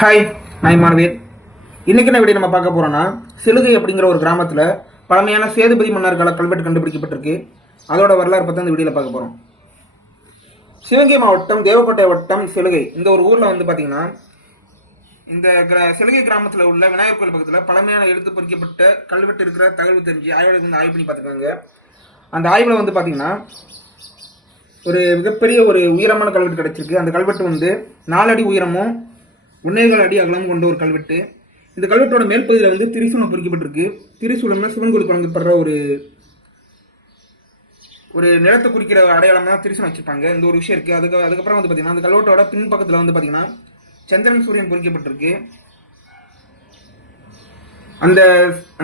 Hi, நான் மாணவியர். இன்னைக்கு என்ன வீடியோ நம்ம பார்க்க போறோம்னா, சிலுகை அப்படிங்கிற ஒரு கிராமத்தில் பழமையான சேதுபதி மன்னர் கால கல்வெட்டு கண்டுபிடிக்கப்பட்டிருக்கு. அதோட வரலாறு பற்றி இந்த வீடியோவில் பார்க்க போகிறோம். சிவகங்கை மாவட்டம் தேவக்கோட்டை வட்டம் சிலுகை இந்த ஒரு ஊரில் வந்து பார்த்தீங்கன்னா, இந்த சிலுகை கிராமத்தில் உள்ள விநாயகர் கோயில் பக்கத்தில் பழமையான எழுத்து பொறிக்கப்பட்ட கல்வெட்டு இருக்கிற தகவல் தெரிஞ்சு ஆய்வாளர்கள் வந்து ஆய்வு பண்ணி பார்த்துருக்காங்க. அந்த ஆய்வில் வந்து பார்த்தீங்கன்னா, ஒரு மிகப்பெரிய ஒரு உயரமான கல்வெட்டு கிடைச்சிருக்கு. அந்த கல்வெட்டு வந்து 4 அடி உயரமும் 1.25 அடி அகலமும் கொண்ட ஒரு கல்வெட்டு. இந்த கல்வெட்டோட மேற்பகுதியில் வந்து திரிசூலம் பொறிக்கப்பட்டிருக்கு. திரிசூலம்னா சிவன் கோயிலுக்கு வழங்கப்படுற ஒரு நிலத்தை குறிக்கிற அடையாளம் தான் திரிசூலம் வச்சிருப்பாங்க. இந்த ஒரு விஷயம் இருக்கு. அதுக்கப்புறம் வந்து பார்த்தீங்கன்னா, அந்த கல்வெட்டோட பின்பக்கத்தில் வந்து பார்த்தீங்கன்னா சந்திரன் சூரியன் பொறிக்கப்பட்டிருக்கு. அந்த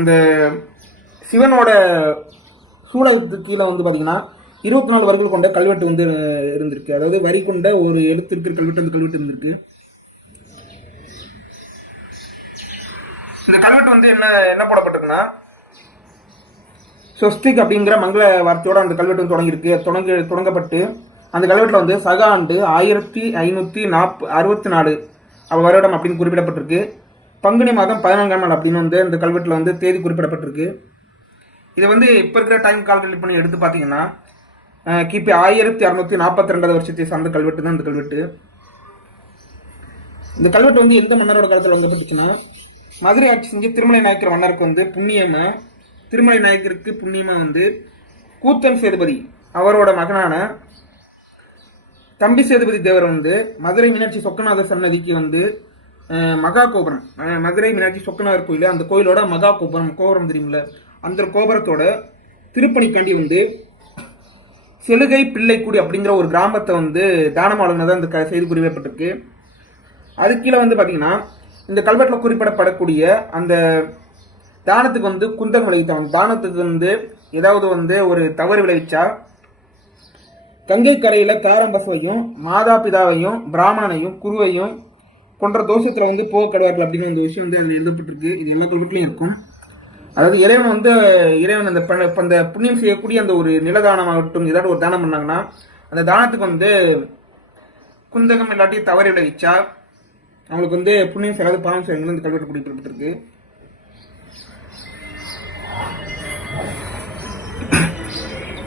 அந்த சிவனோட சூலகத்துக்கு கீழே வந்து பார்த்தீங்கன்னா 24 வரிகள் கொண்ட கல்வெட்டு வந்து இருந்திருக்கு. அதாவது வரி கொண்ட ஒரு எழுத்து இருக்கிற கல்வெட்டு அந்த கல்வெட்டு இருந்திருக்கு. இந்த கல்வெட்டு வந்து என்ன போடப்பட்டிருக்குன்னா, சொஸ்திக் அப்படிங்கிற மங்கள வார்த்தையோட அந்த கல்வெட்டு வந்து தொடங்கப்பட்டு அந்த கல்வெட்டில் வந்து சக ஆண்டு 1564 வருடம் அப்படின்னு குறிப்பிடப்பட்டிருக்கு. பங்குனி மாதம் 14ஆம் நாள் அப்படின்னு வந்து இந்த கல்வெட்டில் வந்து தேதி குறிப்பிடப்பட்டிருக்கு. இதை வந்து இப்போ இருக்கிற டைம் கால்குலேட் பண்ணி எடுத்து பார்த்தீங்கன்னா, கிபி 1642 வருஷத்தை சார்ந்த கல்வெட்டு தான் இந்த கல்வெட்டு. இந்த கல்வெட்டு வந்து எந்த மன்னரோட காலத்தில் வழங்கப்பட்டுச்சுன்னா, மதுரை ஆட்சி செஞ்சு திருமலை நாயக்கர் மன்னருக்கு வந்து திருமலை நாயக்கருக்கு புண்ணியமா வந்து கூத்தன் சேதுபதி அவரோட மகனான தம்பி சேதுபதி தேவர் வந்து மதுரை மீனாட்சி சொக்கநாதர் சன்னதிக்கு வந்து மகா கோபுரம், மதுரை மீனாட்சி சொக்கநாதர் கோயில், அந்த கோயிலோட மகா கோபுரம் தெரியுமில்ல, அந்த கோபுரத்தோட திருப்பணிக்காண்டி வந்து செலுகை பிள்ளைக்குடி அப்படிங்கிற ஒரு கிராமத்தை வந்து தானம் வழங்கினதான் இந்த செய்தி குறிப்பிடப்பட்டிருக்கு. அது கீழே வந்து பார்த்தீங்கன்னா, இந்த கல்வெட்டில் குறிப்பிடப்படக்கூடிய அந்த தானத்துக்கு வந்து குந்தகம் விளைவித்தவன், தானத்துக்கு வந்து ஏதாவது வந்து ஒரு தவறு விளைவிச்சா கங்கை கரையில தாரம்பசுவையும் மாதா பிதாவையும் பிராமணனையும் குருவையும் போன்ற தோஷத்துல வந்து போக கடுவார்கள் அப்படின்னு அந்த விஷயம் வந்து அதில் எழுதப்பட்டிருக்கு. இது எல்லா கல்வெட்டுலையும் இருக்கும். அதாவது இறைவன் அந்த புண்ணியம் செய்யக்கூடிய அந்த ஒரு நிலதானமாகட்டும் ஏதாவது ஒரு தானம் பண்ணாங்கன்னா, அந்த தானத்துக்கு வந்து குந்தகம் இல்லாட்டி தவறு விளைவிச்சா அவங்களுக்கு வந்து புண்ணியம் செய்யாத பாவம் செய்யணும் இந்த கல்வெட்டு குறிப்பிடப்பட்டிருக்கு.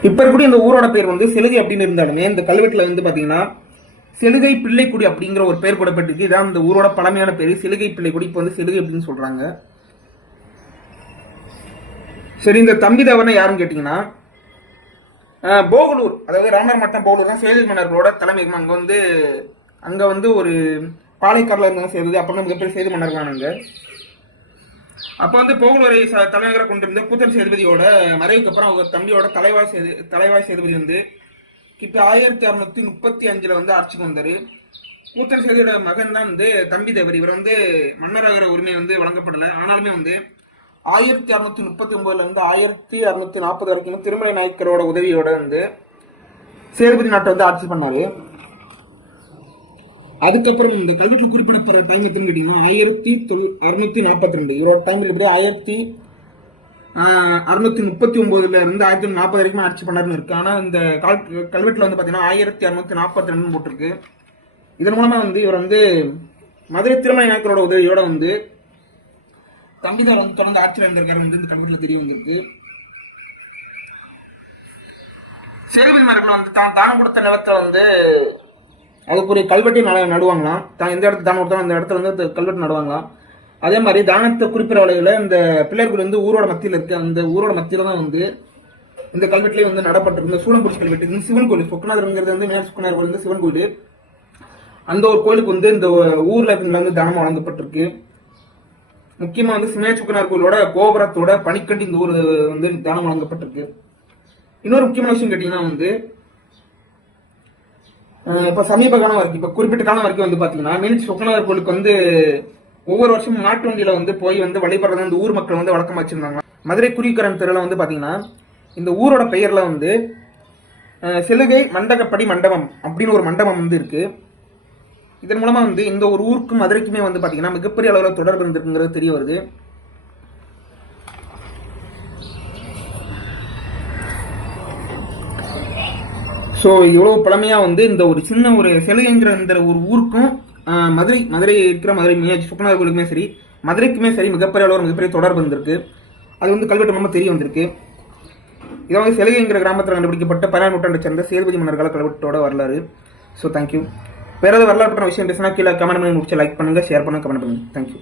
இப்ப இருக்கக்கூடிய இந்த ஊரோட பேர் வந்து செலுகை அப்படின்னு இருந்தாலுமே இந்த கல்வெட்டுல வந்து பாத்தீங்கன்னா செலுகை பிள்ளைக்குடி அப்படிங்கிற ஒரு பேர் கூடப்பட்டிருக்கு. இதான் இந்த ஊரோட பழமையான பேரு, செலுகை பிள்ளைக்குடி. இப்ப வந்து செலுகை அப்படின்னு சொல்றாங்க. சரி, இந்த தம்பிதேவனை யாருன்னு கேட்டீங்கன்னா, போகலூர், அதாவது ராமர் மட்டம் போகலூர் தான் சேது மன்னர்களோட தலைமையகம். அங்க வந்து ஒரு பாளையக்காரில் இருந்தாலும் சேருது. அப்புறம் மிகப்பெரிய சேது மன்னர்களானாங்க. அப்போ வந்து போகலூரை தலைநகரை கொண்டிருந்த கூத்தன் சேதுபதியோட மறைவுக்கு அப்புறம் அவங்க தம்பியோட தலைவாய் சேதுபதி வந்து கிட்ட 1635 வந்து ஆட்சிக்கு வந்தாரு. கூத்தன் சேதுபதியோட மகன் தான் வந்து தம்பி தேவர். இவர் வந்து மன்னராகிற உரிமை வந்து வழங்கப்படலை. ஆனாலுமே வந்து 1639 இருந்து 1640 வரைக்கும் திருமலை நாயக்கரோட உதவியோட வந்து சேதுபதி நாட்டை வந்து ஆட்சி பண்ணாரு. அதுக்கப்புறம் இந்த கல்வெட்டில் குறிப்பிடப்படுற டைம் எத்தனை கேட்டீங்கன்னா 1642. இவரோட டைம் எப்படி 1639 இருந்து 1940 வரைக்கும் ஆட்சி பண்ணாருன்னு இருக்கு. ஆனா இந்த கல்வெட்டுல வந்து பாத்தீங்கன்னா 1642 போட்டிருக்கு. இதன் மூலமா வந்து இவர் வந்து மதுரை திருமலை நாயக்கரோட உதவியோட வந்து தம்பிதார் வந்து தொடர்ந்து ஆட்சியில் இருந்திருக்காரு வந்து இந்த கல்வெட்டுல தெரிய வந்திருக்கு. சேதுபதி மன்னர்கள் வந்து தானம் கொடுத்த நிலத்தை வந்து அதுக்குரிய கல்வெட்டை நடுவாங்களாம். தான் எந்த இடத்துல தானம் கொடுத்தாலும் அந்த இடத்துல வந்து கல்வெட்டு நடுவாங்களாம். அதே மாதிரி தானத்தை குறிப்பிட்ட வகையில் இந்த பிள்ளைகள் வந்து ஊரோட மத்தியில் இருக்கு. அந்த ஊரோட மத்தியில தான் வந்து இந்த கல்வெட்டுலேயே வந்து நடப்பட்டிருக்கு. இந்த சூளம்புரிச்சி கல்வெட்டு, இந்த சிவன் கோயில், சொக்கநாதருங்கிறது வந்து மேல் சொக்கநாதர் கோயில், இந்த சிவன் கோயில், அந்த ஒரு கோயிலுக்கு வந்து இந்த ஊர்ல வந்து தானம் வழங்கப்பட்டிருக்கு. முக்கியமா வந்து சிவனே சொக்கநாதர் கோயிலோட கோபுரத்தோட பனிக்கண்டி இந்த ஊர் வந்து தானம் வழங்கப்பட்டிருக்கு. இன்னொரு முக்கியமான விஷயம் கேட்டீங்கன்னா வந்து, இப்ப சமீப காலம் வரைக்கும், இப்ப குறிப்பிட்ட காலம் வரைக்கும் வந்து பாத்தீங்கன்னா மீனாட்சி சொக்கநாதர் கோயிலுக்கு வந்து ஒவ்வொரு வருஷமும் மாட்டு வண்டியில வந்து போய் வந்து வழிபடுறது இந்த ஊர் மக்கள் வந்து வழக்கமா வச்சிருந்தாங்க. மதுரை குருவிக்கரன் தெருவில் வந்து பாத்தீங்கன்னா இந்த ஊரோட பெயர்ல வந்து செலுகை மண்டகப்படி மண்டபம் அப்படின்னு ஒரு மண்டபம் வந்து இருக்கு. இதன் மூலமா வந்து இந்த ஒரு ஊருக்கும் மதுரைக்குமே வந்து பாத்தீங்கன்னா மிகப்பெரிய அளவில் தொடர்பு இருந்திருக்குங்கிறது தெரிய வருது. ஸோ இவ்வளோ பழமையாக வந்து இந்த ஒரு சின்ன ஒரு செலுகைங்கிற இந்த ஒரு ஊருக்கும் மதுரை இருக்கிற மதுரை மீனாட்சி சொக்கநாதர் கோயிலுக்குமே சரி, மதுரைக்குமே சரி மிகப்பெரிய அளவு மிகப்பெரிய தொடர்பு வந்திருக்கு. அது வந்து கல்வெட்டு மூலமாக தெரிய வந்திருக்கு. இதை வந்து செலகைங்கிற கிராமத்தில் கண்டுபிடிக்கப்பட்ட 16ஆம் நூற்றாண்டை சேர்ந்த சேதுபதி மன்னர் கால கல்வெட்டோட வரலாறு. So thank you. வேறு ஏதாவது வரலாறு பற்றின விஷயம் பேசினா கீழே கமெண்ட் பண்ணி முடிச்சு லைக் பண்ணுங்கள், ஷேர் பண்ணுங்கள், கமெண்ட் பண்ணுங்கள். தேங்க்யூ.